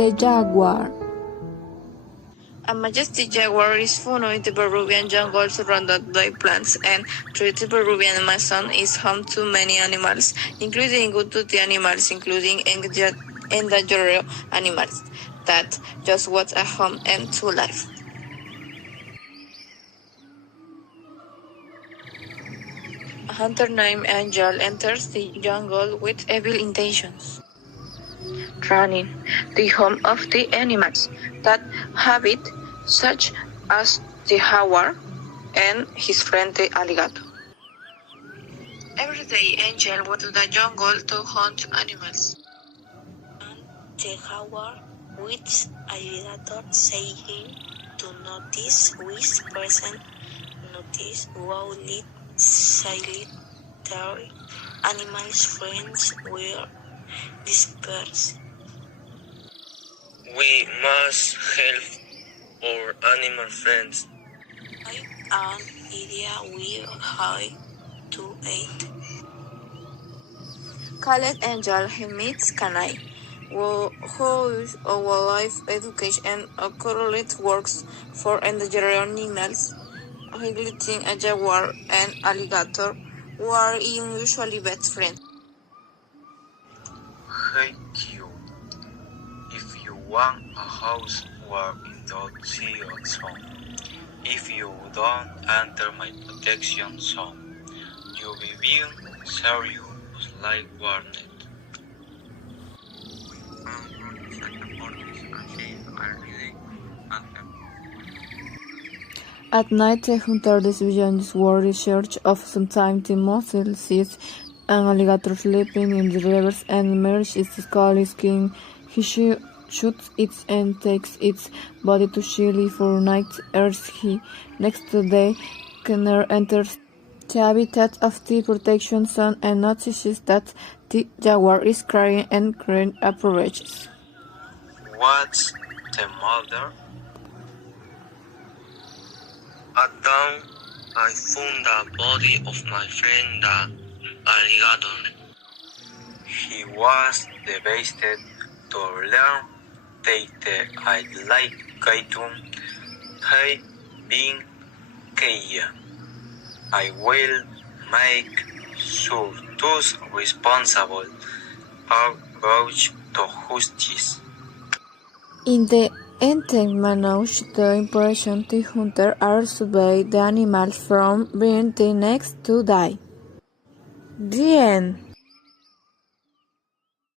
The jaguar. A majestic jaguar is found in the Peruvian jungle surrounded by plants, and through the Peruvian Amazon is home to many animals, including good-duty animals, including endangered animals, that just want a home and to live. A hunter named Angel enters the jungle with evil intentions, running the home of the animals that habit, such as the jaguar and his friend the alligator. Every day, Angel went to the jungle to hunt animals. And the jaguar, with alligator, saying to notice which person notice how solitary animals' friends were dispersed. We must help our animal friends. An idea we have to aid. Called Angel, he meets Kanai, who is a wildlife education and currently works for endangered animals, highlighting a jaguar and alligator, who are usually best friends. Hey you, if you want a house or industrial zone, if you don't enter my protection zone, you will be serious like warned. At night, the hunter begins world search of sometimes the mussel sees an alligator sleeping in the rivers and emerges its scaly skin. He shoots it and takes its body to Chile for night. He next day, Kenner enters the habitat of the protection zone and notices that the jaguar is crying and Kenner approaches. What's the matter? At dawn, I found the body of my friend the alligator. He was devastated to learn that the alligator had been killed. I will make sure those responsible are brought to justice. In the intense manage the impression the hunter are survey the animals from being the next to die. The end.